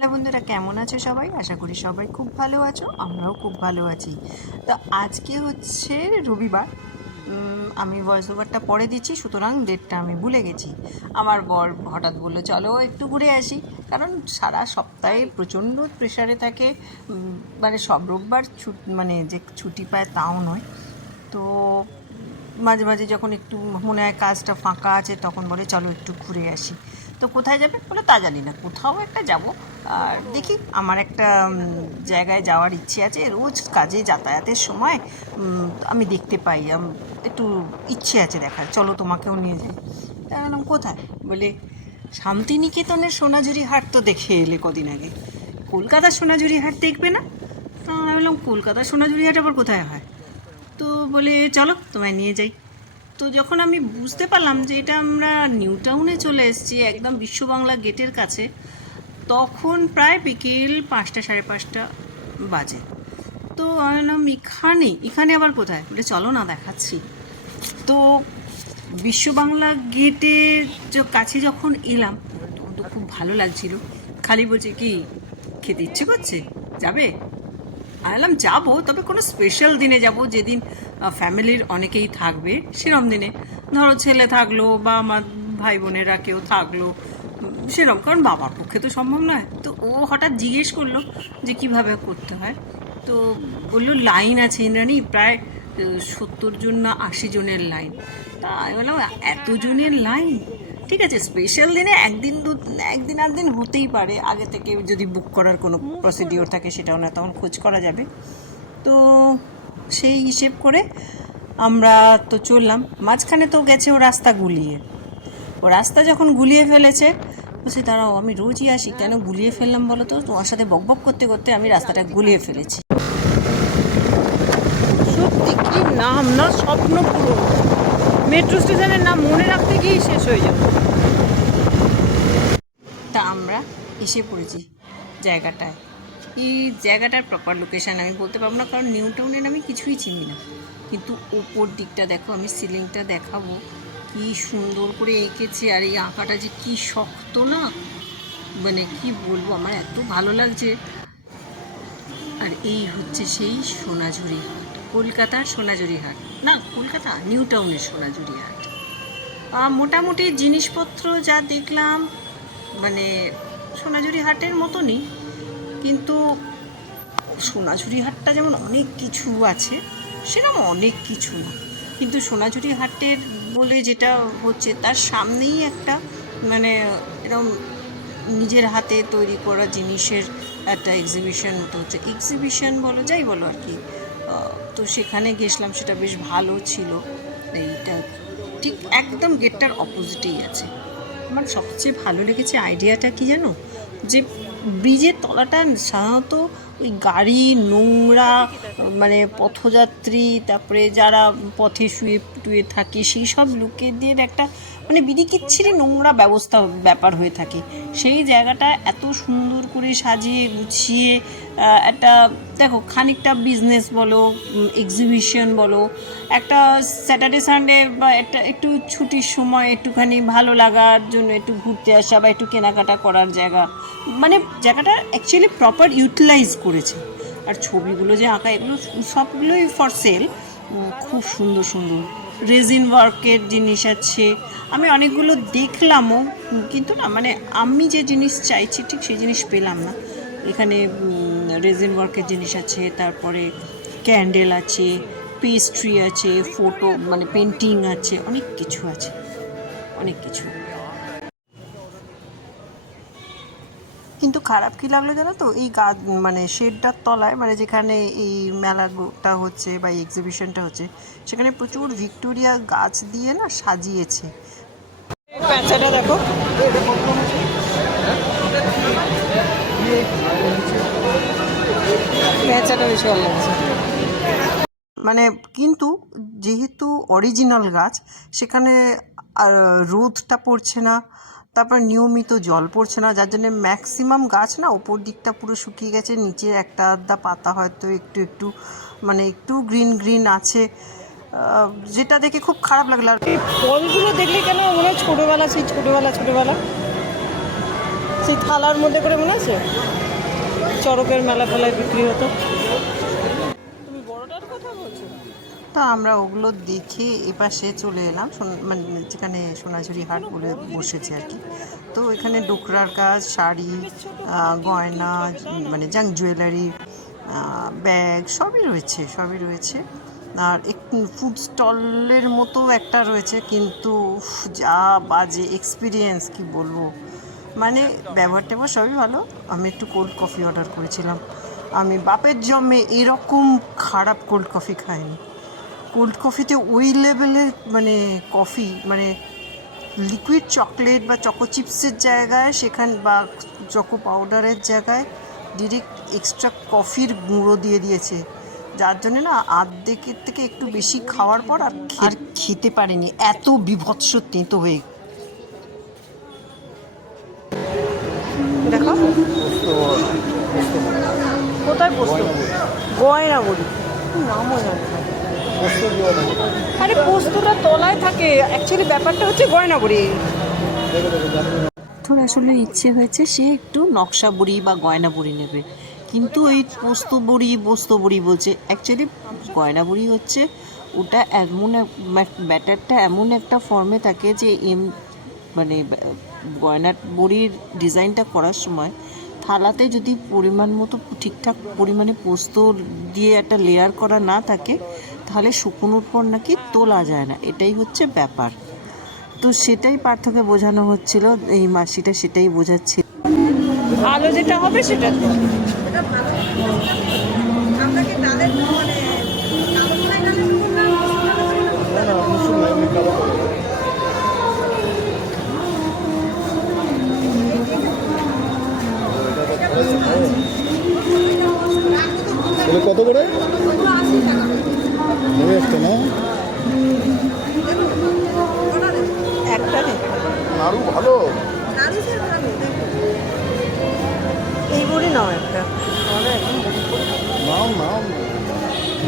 Hello বন্ধুরা, কেমন আছো সবাই? আশা করি সবাই খুব ভালো আছো, আমরাও খুব ভালো আছি। তো আজকে হচ্ছে রবিবার আমি ভয়েস ওভারটা পরে দিচ্ছি, সুতরাং ডেটটা আমি ভুলে গেছি। আমার বর হঠাৎ বলল, চলো একটু ঘুরে আসি। কারণ সারা সপ্তাহে প্রচণ্ড প্রেশারে থাকে মানে সব রোববার ছুট মানে যে ছুটি পায় তাও নয়। তো মাঝে মাঝে যখন একটু মনে হয় কাজটা ফাঁকা আছে, তখন বলে, চলো একটু ঘুরে আসি। তো কোথায় যাবে বলে তা জানি না। কোথাও একটা যাব। আর দেখি, আমার একটা জায়গায় যাওয়ার ইচ্ছে আছে। রোজ কাজে যাতায়াতের সময় আমি দেখতে পাই একটু ইচ্ছে আছে দেখার। চলো তোমাকেও নিয়ে যাই। তা বললাম কোথায়? বলে, শান্তিনিকেতনের সোনাঝুরি হাট তো দেখে এলে কদিন আগে। কলকাতার সোনাঝুরি হাট দেখবে না? তো আমি বললাম, কলকাতার সোনাঝুরি হাট আবার কোথায় হয়? তো বলে, চলো তোমায় নিয়ে যাই। তো যখন আমি বুঝতে পারলাম যে এটা আমরা নিউ টাউনে চলে এসেছি, একদম বিশ্ব বাংলা গেটের কাছে, তখন প্রায় বিকেল পাঁচটা, সাড়ে পাঁচটা বাজে। তো আমি এখানে? এখানে আবার কোথায়? বলে, চলো না, দেখাচ্ছি। তো বিশ্ব বাংলা গেটের য- কাছে যখন এলাম, তখন তো খুব ভালো লাগছিল। খালি বলছে, কি, খেতে ইচ্ছে করছে? যাবে? আমি বললাম, যাব, তবে কোনো স্পেশাল দিনে যাব, যেদিন ফ্যামিলির অনেকেই থাকবে সেরম দিনে। ধরো ছেলে থাকল বা আমার ভাই বোনেরা কেউ থাকল সেরম। কারণ বাবার পক্ষে তো সম্ভব নয়। তো ও হঠাৎ জিজ্ঞেস করল যে কীভাবে করতে হয়? তো বলল, লাইন আছে ইন্দ্রাণী, প্রায় সত্তর জন না আশি জনের লাইন। তা আমি বললাম, এত জনের লাইন? ঠিক আছে স্পেশাল দিনে একদিন দু, একদিন আর দিন হতেই পারে। আগে থেকে যদি বুক করার কোনো প্রসিডিওর থাকে সেটাও না তখন খোঁজ করা যাবে। তো সেই হিসেব করে আমরা তো চললাম। মাঝখানে তো গেছে ও রাস্তা গুলিয়ে। ও রাস্তা যখন গুলিয়ে ফেলেছে বলছে দাঁড়াও আমি রোজই আসি। কেন গুলিয়ে ফেললাম বলো তো? তোমার সাথে বকবক করতে করতে আমি রাস্তাটা গুলিয়ে ফেলেছি। সত্যি কি নাম না স্বপ্ন পুরো। মেট্রো স্টেশনের নাম মনে রাখতে গিয়েই শেষ হয়ে যাবে। তা আমরা এসে পড়েছি জায়গাটায়। এই জায়গাটার প্রপার লোকেশান আমি বলতে পারব না, কারণ নিউ টাউনের আমি কিছুই চিনি না। কিন্তু ওপর দিকটা দেখো, আমি সিলিংটা দেখাবো। কি সুন্দর করে এঁকেছে, আর এই আঁকাটা যে কি শক্ত না? মানে কি বলব, আমার এত ভালো লাগছে। আর এই হচ্ছে সেই সোনাঝুরি হাট কলকাতার সোনাঝুরি হাট। না, কলকাতা নিউ টাউনের সোনাঝুরি হাট। মোটামুটি জিনিসপত্র যা দেখলাম মানে সোনাঝুরি হাটের মতনই। কিন্তু সোনাঝুরি হাটটা যেমন অনেক কিছু আছে, সেরকম অনেক কিছু না। কিন্তু সোনাঝুরি হাটের বলে যেটা হচ্ছে, তার সামনেই একটা মানে এরকম নিজের হাতে তৈরি করা জিনিসের একটা এক্সিবিশন মতো হচ্ছে। এক্সিবিশন বলো, যাই বলো আর কি। তো সেখানে গেছিলাম, সেটা বেশ ভালো ছিল। এইটা ঠিক একদম গেটটার অপোজিটেই আছে। আমার সবচেয়ে ভালো লেগেছে আইডিয়াটা কি জানো? যে ব্রিজের তলাটা সাধারণত ওই গাড়ি, নোংরা মানে পথযাত্রী, তারপরে যারা পথে শুয়ে টুয়ে থাকে, সেই সব লোকেদের একটা মানে বিদিকিচ্ছিরি নোংরা ব্যবস্থা ব্যাপার হয়ে থাকে। সেই জায়গাটা এত সুন্দর করে সাজিয়ে, গুছিয়ে একটা দেখো খানিকটা বিজনেস বলো এক্সিবিশন বলো, একটা স্যাটারডে সানডে বা একটা একটু ছুটির সময় একটুখানি ভালো লাগার জন্য একটু ঘুরতে আসা বা একটু কেনাকাটা করার জায়গা। মানে জায়গাটা অ্যাকচুয়ালি প্রপার ইউটিলাইজ করেছে। আর ছবিগুলো যে আঁকা, এগুলো সবগুলোই ফর সেল খুব সুন্দর সুন্দর। রেজিন ওয়ার্কের জিনিস আছে। আমি অনেকগুলো দেখলামও, কিন্তু না মানে আমি যে জিনিস চাইছি, ঠিক সেই জিনিস পেলাম না। এখানে রেজিন ওয়ার্কের জিনিস আছে, তারপরে ক্যান্ডেল আছে পেস্ট্রি আছে ফটো মানে পেন্টিং আছে, অনেক কিছু আছে। অনেক কিছু কিন্তু খারাপ কি লাগল জানো তো? এই গাছ মানে শেডটার তলায় মানে যেখানে এই মেলাটা হচ্ছে বা এক্সিবিশনটা হচ্ছে, সেখানে প্রচুর ভিক্টোরিয়া গাছ দিয়ে না সাজিয়েছে। প্যাঁচাটা দেখো। প্যাঁচাটা মানে কিন্তু যেহেতু অরিজিনাল গাছ, সেখানে রোদটা পড়ছে না তারপর নিয়মিত জল পড়ছে না, যার জন্য ম্যাক্সিমাম গাছ না ওপর দিকটা পুরো শুকিয়ে গেছে, নিচে একটা আধা পাতা হয়তো একটু একটু মানে একটু গ্রিন গ্রিন আছে যেটা দেখে খুব খারাপ লাগল। আর ফলগুলো দেখলে কেন মনে হয় ছোটোবেলা, সেই ছোটোবেলা ছোটোবেলা? সেই থালার মধ্যে করে মনে আছে? চড়কের মেলা ফেলায় বিক্রি হতো তুমি বড়টার কথা বলছো তো আমরা ওগুলো দেখে এপাশে চলে এলাম। মানে যেখানে সোনাঝুরি হাট বলে বসেছে আর কি। তো এখানে ডোকরার কাজ, শাড়ি গয়না মানে জাং জুয়েলারি ব্যাগ সবই রয়েছে সবই রয়েছে। আর একটু ফুড স্টলের মতো একটা রয়েছে, কিন্তু যা বাজে এক্সপিরিয়েন্স কি বলব? মানে ব্যবহার ট্যাবহার সবই ভালো। আমি একটু কোল্ড কফি অর্ডার করেছিলাম। আমি বাপের জন্মে এরকম খারাপ কোল্ড কফি খাইনি। কোল্ড কফিতে ওই লেভেলের মানে কফি মানে লিকুইড চকলেট বা চকো চিপসের জায়গায় সেখান বা চকো পাউডারের জায়গায় ডিরেক্ট এক্সট্রা কফির গুঁড়ো দিয়ে দিয়েছে। যার জন্য না আর্ধেকের থেকে একটু বেশি খাওয়ার পর আর আর খেতে পারেনি। এত বিভৎস তেঁতো হয়ে দেখো। কোথায় পোস্ত গয়না বলি নামও জানি। আরে পোস্তটা তলায় থাকে। অ্যাকচুয়ালি ব্যাপারটা হচ্ছে গয়না বড়ি তোর আসলে ইচ্ছে হয়েছে সে একটু নকশা বড়ি বা গয়না বড়ি নেবে। কিন্তু ওই পোস্ত বড়ি পোস্ত বড়ি বলছে অ্যাকচুয়ালি গয়না বড়ি হচ্ছে ওটা এমন ব্যাটারটা এমন একটা ফর্মে থাকে যে এম মানে গয়না বড়ির ডিজাইনটা করার সময় থালাতে যদি পরিমাণ মতো ঠিকঠাক পরিমাণে পোস্ত দিয়ে একটা লেয়ার করা না থাকে তাহলে শুকনোর পর নাকি তোলা যায় না, এটাই হচ্ছে ব্যাপার তো সেটাই পার্থকে বোঝানো হচ্ছিল, এই মাসিটা সেটাই বোঝাচ্ছিল ভালো যেটা হবে সেটা।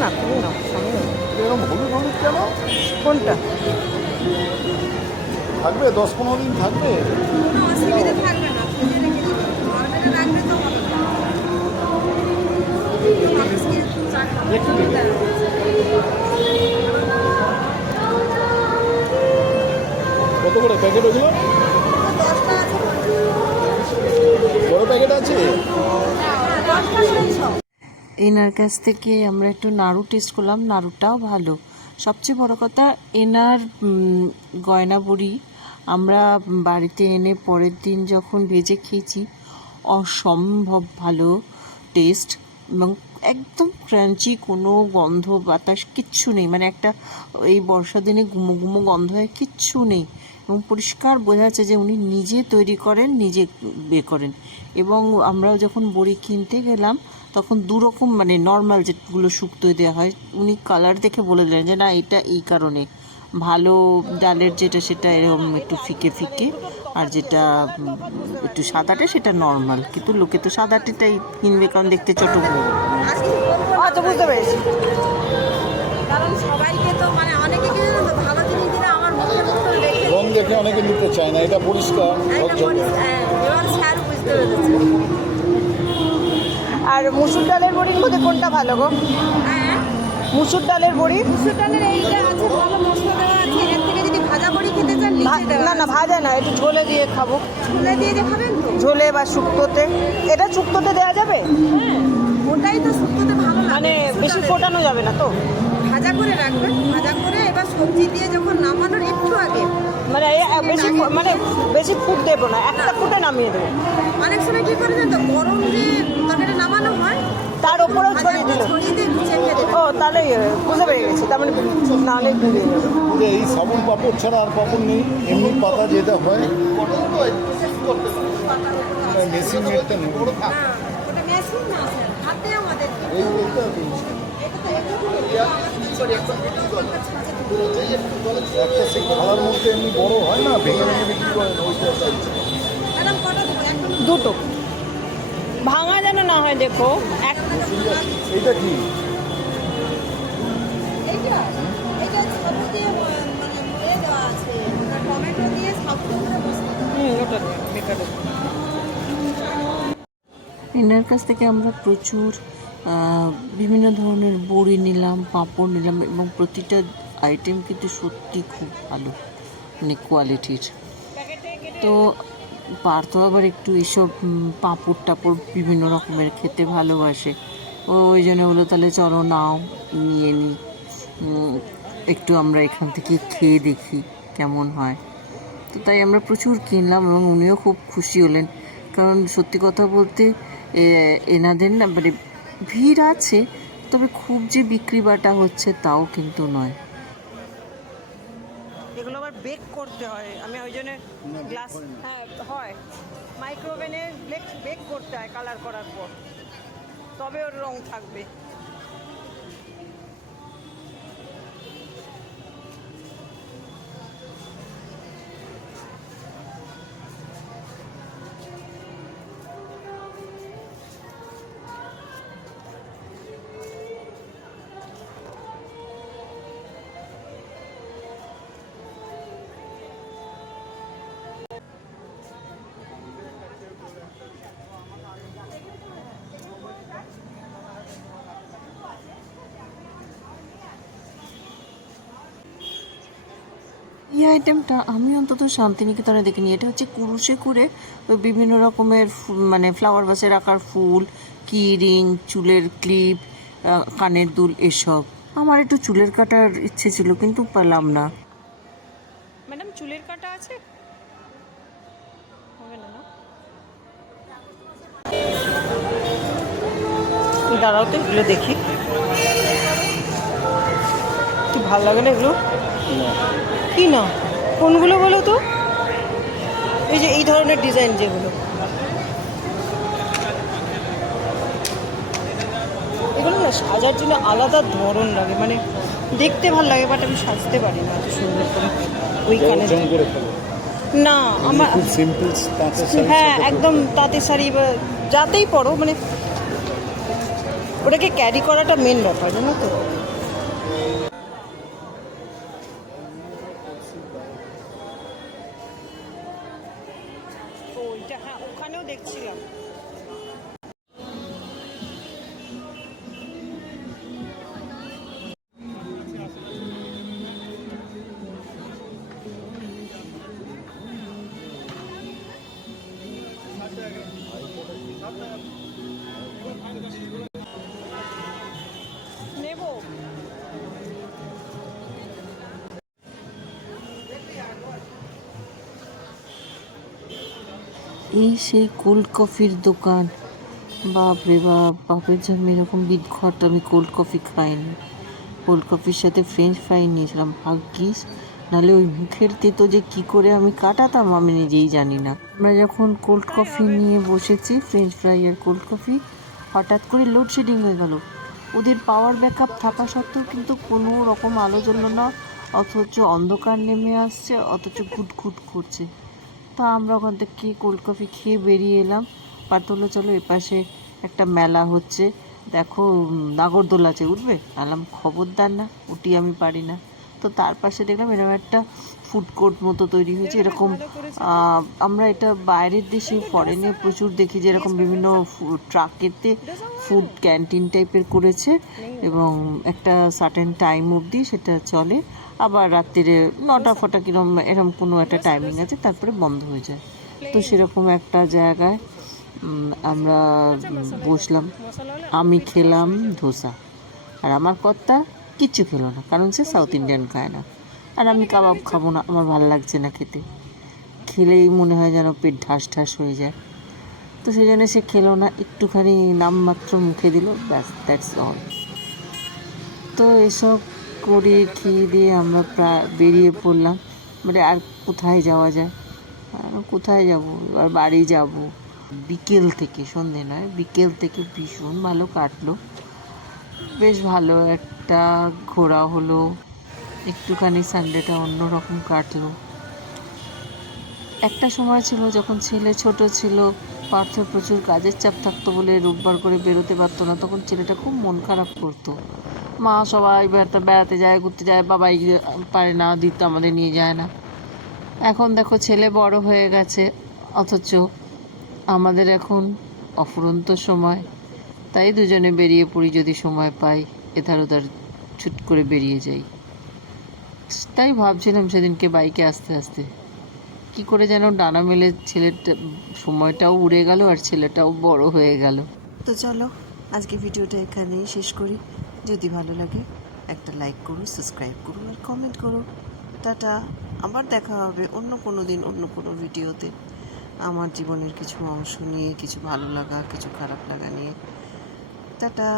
না তুমি নাও। এরকম হলুদ হলুদ কেন? কোনটা? থাকবে? দশ পনেরো দিন থাকবে? একটু কত করে প্যাকেট ওগুলো? বড় প্যাকেট আছে? এনার কাছ থেকে আমরা একটু নাড়ু টেস্ট করলাম, নাড়ুটাও ভালো। সবচেয়ে বড় কথা, এনার গয়না বড়ি আমরা বাড়িতে এনে পরের দিন যখন ভেজে খেয়েছি, অসম্ভব ভালো টেস্ট এবং একদম ক্রাঞ্চি কোনো গন্ধ, বাতাস কিচ্ছু নেই। মানে একটা এই বর্ষা দিনে গুমো গুমো গন্ধ হয়, কিচ্ছু নেই। এবং পরিষ্কার বোঝা যাচ্ছে যে উনি নিজে তৈরি করেন, নিজে বে করেন। এবং আমরাও যখন বড়ি কিনতে গেলাম তখন দু রকম মানে নর্মাল যেগুলো শুক্তো দেওয়া হয় উনি কালার দেখে বলে দিলেন যে না এটা এই কারণে। ভালো ডালের যেটা সেটা এরকম একটু ফিকে ফিকে আর যেটা একটু সাদাটা সেটা নর্মাল কিন্তু লোকে তো সাদাটাই কিনবে কারণ দেখতে ছোট আচ্ছা বুঝতে পেরেছি। কারণ সবাইকে তো মানে অনেকে কি ভালো জিনিস দিলে আমার মুখের মতো দেখে। রং দেখে অনেকে নিতে চায় না এটা পরিষ্কার। বলিস হ্যাঁ, স্যার বুঝতে পেরেছে। আর মুসুর ডালের বড়ির মধ্যে কোনটা ভালো গো? হ্যাঁ? মুসুর ডালের বড়ি? মুসুর ডালের এইটা আছে ভালো মশলা দেওয়া আছে। এর থেকে যদি ভাজা বড়ি খেতে চান না না ভাজা না একটু ঝোলে দিয়ে খাব। চুলে দিয়ে যে খাবেন তো? ঝোলে বা শুক্তোতে। এটা শুক্তোতে দেওয়া যাবে? হ্যাঁ ওটাই তো শুক্তোতে ভালো মানে বেশি ফোটানো যাবে না তো? ভাজা করে রাখবেন ভাজা করে এবার সবজি দিয়ে যখন নামানোর একটু আগে মানে বেশি মানে বেশি ফুট দেবো না একটা ফুটে নামিয়ে দেবো। অনেক সময় কি করে জানো গরম যে তরকারিটা নামানো হয় তার ওপরেও ভাজা ছড়িয়ে দিল। ও তাহলে বুঝতে পেরে গেছি তার মানে নাহলে ডুবে যাবে। এই সাবুন পাপড় ছাড়া আর পাপড় নেই এমনি পাতা যেটা হয় মেশিন মেটটা নেই। না ওটা মেশিন না স্যার হাতে আমাদের। একটা সেই মধ্যে এমনি বড় হয় না ভেঙে ভেঙে বিক্রি দুটো। ভাঙা যেন না হয় দেখো। এক এইটা কি? এইটা? এটা সাবু দিয়ে ম- মানে এনার কাছ থেকে আমরা প্রচুর বিভিন্ন ধরনের বড়ি নিলাম পাঁপড় নিলাম এবং প্রতিটা আইটেম কিন্তু সত্যি খুব ভালো মানে কোয়ালিটির তো পার্থ আবার একটু এইসব পাঁপড় টাপড় বিভিন্ন রকমের খেতে ভালোবাসে। ও ওই জন্য বলল, তাহলে চলো নাও, নিয়ে নিই একটু আমরা এখান থেকে খেয়ে দেখি কেমন হয়। তো তাই আমরা প্রচুর কিনলাম এবং উনিও খুব খুশি হলেন। কারণ সত্যি কথা বলতে এনাদের না মানে ভিড় আছে, তবে খুব যে বিক্রি বাটা হচ্ছে তাও কিন্তু নয়। এগুলো আবার বেক করতে হয়। আমি ওই জন্য গ্লাস হ্যাঁ হয়। মাইক্রোওভেনে বেক বেক করতে হয় কালার করার পর। তবে ওর রং থাকবে। এই আইটেমটা আমি অন্তত শান্তিনিকেতনে দেখিনি। এটা হচ্ছে কুরুশে করে ওই বিভিন্ন রকমের মানে ফ্লাওয়ার ভাসে রাখার ফুল, কি রিং, চুলের ক্লিপ কানের দুল, এসব। আমার একটু চুলের কাটার ইচ্ছে ছিল, কিন্তু পেলাম না। ম্যাডাম, চুলের কাটা আছে? দাঁড়াও তো, এগুলো দেখি। ভালো লাগে না এগুলো? কি না? কোনগুলো বলো তো? এই যে এই ধরনের ডিজাইন যেগুলো। এগুলো না সাজার জন্য আলাদা ধরন লাগে মানে দেখতে ভালো লাগে বাট আমি সাজতে পারি না এত সুন্দর করে ওই কানে না আমার হ্যাঁ একদম তাঁতের শাড়ি বা যাতেই পরো মানে ওটাকে ক্যারি করাটা মেন ব্যাপার জানো তো? এই সেই কোল্ড কফির দোকান। বাপ রে বাপ, বাপের জন্য এরকম বিদঘট আমি কোল্ড কফি খাইনি। কোল্ড কফির সাথে ফ্রেঞ্চ ফ্রাই নিয়েছিলাম। ভাগ্যিস নাহলে ওই মুখের তেতো যে কি করে আমি কাটাতাম, আমি নিজেই জানি না। আমরা যখন কোল্ড কফি নিয়ে বসেছি ফ্রেঞ্চ ফ্রাই আর কোল্ড কফি হঠাৎ করে লোডশেডিং হয়ে গেল। ওদের পাওয়ার ব্যাকআপ থাকা সত্ত্বেও কিন্তু কোনো রকম আলো জ্বললো না, অথচ অন্ধকার নেমে আসছে, অথচ ঘুটঘুট করছে। তা আমরা ওখান থেকে কোল্ড কফি খেয়ে বেরিয়ে এলাম। পাতলো চলো এপাশে একটা মেলা হচ্ছে। দেখো উম, নাগরদোল আছে উঠবে? আলাম খবরদার না উঠি আমি পারি না। তো তার পাশে দেখলাম এরকম একটা ফুড কোর্ট মতো তৈরি হয়েছে। এরকম আমরা এটা বাইরের দেশে ফরেনে প্রচুর দেখি যে এরকম বিভিন্ন ট্রাকেতে ফুড ক্যান্টিন টাইপের করেছে। এবং একটা সার্টেন টাইম অবধি সেটা চলে। আবার রাত্রিরে নটা ফটা কিরম এরকম কোনো একটা টাইমিং আছে, তারপরে বন্ধ হয়ে যায়। তো সেরকম একটা জায়গায় আমরা বসলাম। আমি খেলাম ধোসা। আর আমার কর্তা কিচ্ছু খেলো না, কারণ সে সাউথ ইন্ডিয়ান খায় না। আর আমি কাবাব খাব না, আমার ভালো লাগছে না খেতে। খেলেই মনে হয় যেন পেট ঢাস ঢাস হয়ে যায়। তো সেই জন্য সে খেলো না, একটুখানি নামমাত্র মুখে দিল, ব্যাস দ্যাটস অল তো এসব করে খেয়ে দিয়ে আমরা প্রায় বেরিয়ে পড়লাম। মানে আর কোথায় যাওয়া যায়? কোথায় যাব? এবার বাড়ি যাব? বিকেল থেকে, সন্ধে নয়, বিকেল থেকে ভীষণ ভালো কাটলো। বেশ ভালো একটা ঘোরা হলো। একটুখানি সানডেটা অন্যরকম কাটলো। একটা সময় ছিল যখন ছেলে ছোট ছিল পার্থর প্রচুর কাজের চাপ থাকতো বলে রোববার করে বেরোতে পারতো না। তখন ছেলেটা খুব মন খারাপ করতো। মা সবাই বেড়াতে বেড়াতে যায়, ঘুরতে যায়, বাবাই পারে না দিতে আমাদের নিয়ে যায় না। এখন দেখো ছেলে বড় হয়ে গেছে, অথচ আমাদের এখন অফুরন্ত সময়। তাই দুজনে বেরিয়ে পড়ি যদি সময় পাই, এধার ওধার ছুট করে বেরিয়ে যাই। তাই ভাবছিলাম সেদিনকে বাইকে আসতে আসতে কি করে যেন ডানা মেলে ছেলেটা সময়টাও উড়ে গেল আর ছেলেটাও বড় হয়ে গেল। তো চলো, আজকে ভিডিওটা এখানেই শেষ করি। যদি ভালো লাগে, একটা লাইক করো সাবস্ক্রাইব করো আর কমেন্ট করো। টাটা, আবার দেখা হবে অন্য কোনো দিন, অন্য কোনো ভিডিওতে। আমার জীবনের কিছু অংশ নিয়ে, কিছু ভালো লাগা, কিছু খারাপ লাগা নিয়ে। টাটা।